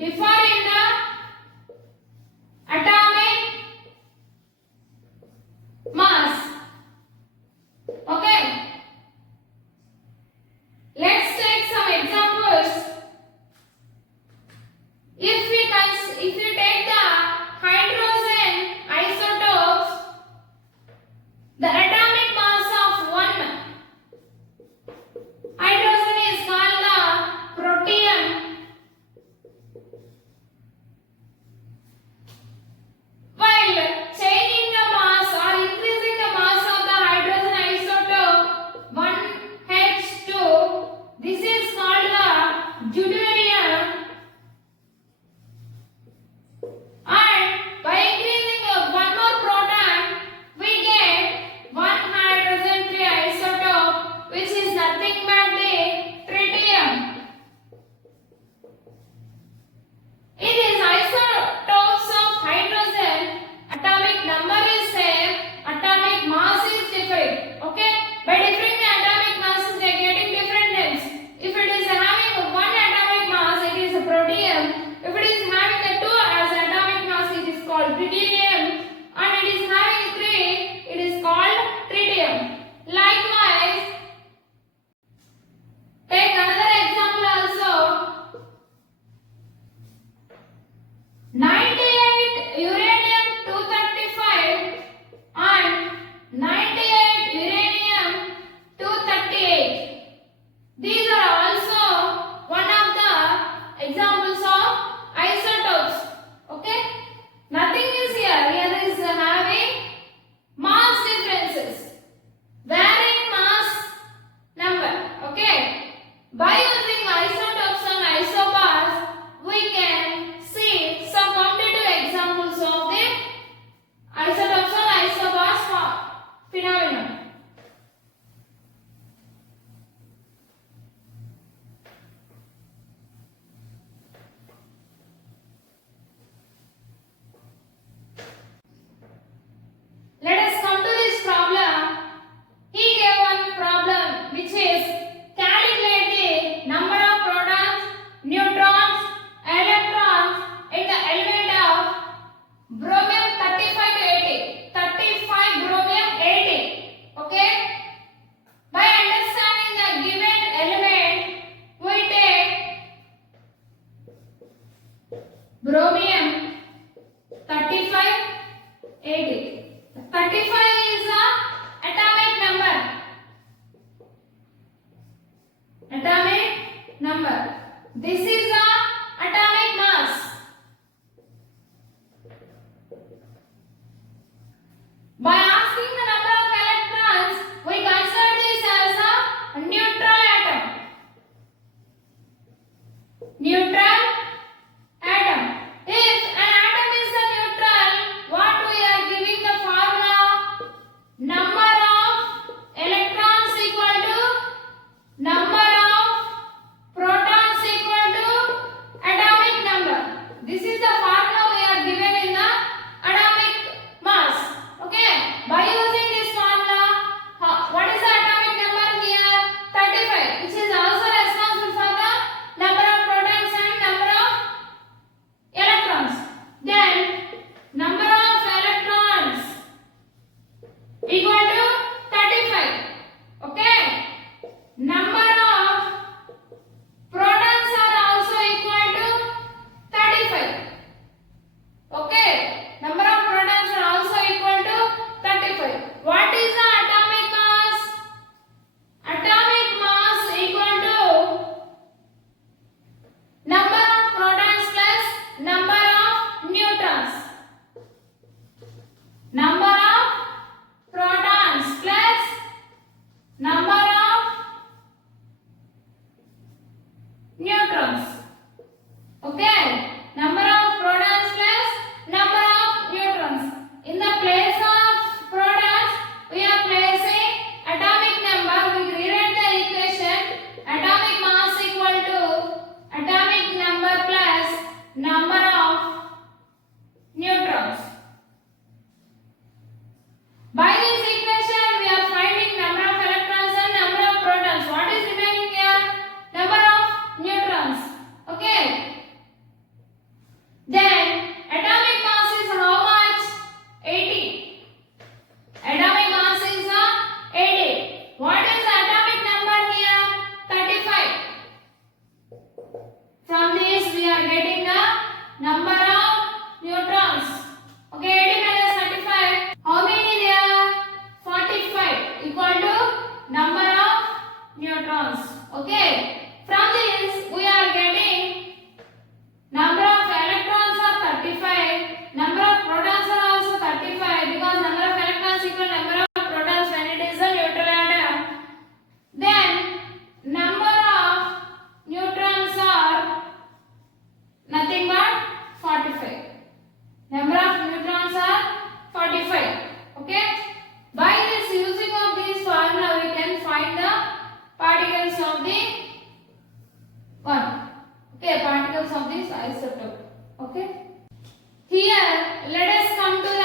differ in the atomic mass. Okay, let's take some examples. If we take the hydrogen isotopes, the atomic mass of one hydrogen is called the protium. While changing the mass or increasing the mass of the hydrogen isotope 1H2, this is called the deuterium. And by increasing one more proton, we get one hydrogen 3 isotope, which is nothing but the tritium. In these isotopes of hydrogen, atomic number is same, atomic mass is different. Okay, by differing the atomic masses, they are getting different names. If it is having one atomic mass, it is a protium. If it is having a 2 as atomic mass, it is called deuterium, and it is having 3, it is called tritium. Likewise, take another example also. 98 uranium 235 and 98 uranium 238. These are also one of the examples of isotopes. Okay, nothing is here. Here is having mass differences, varying mass number. Okay, by using isotopes and isobars, we can see some comparative examples of the isotopes and isobars phenomenon. Let us come to this problem. He gave one problem which is calculate the number of protons, neutrons, electrons in the element of bromium 35 to 80. 35 bromium 80. Okay? By understanding the given element, we take bromium 35, 80. 35 is the atomic number. Atomic number. This is the atomic mass. By asking the number of electrons, we consider this as a neutral atom. Neutral atom. If particles of this isotope. Okay. Here, let us come to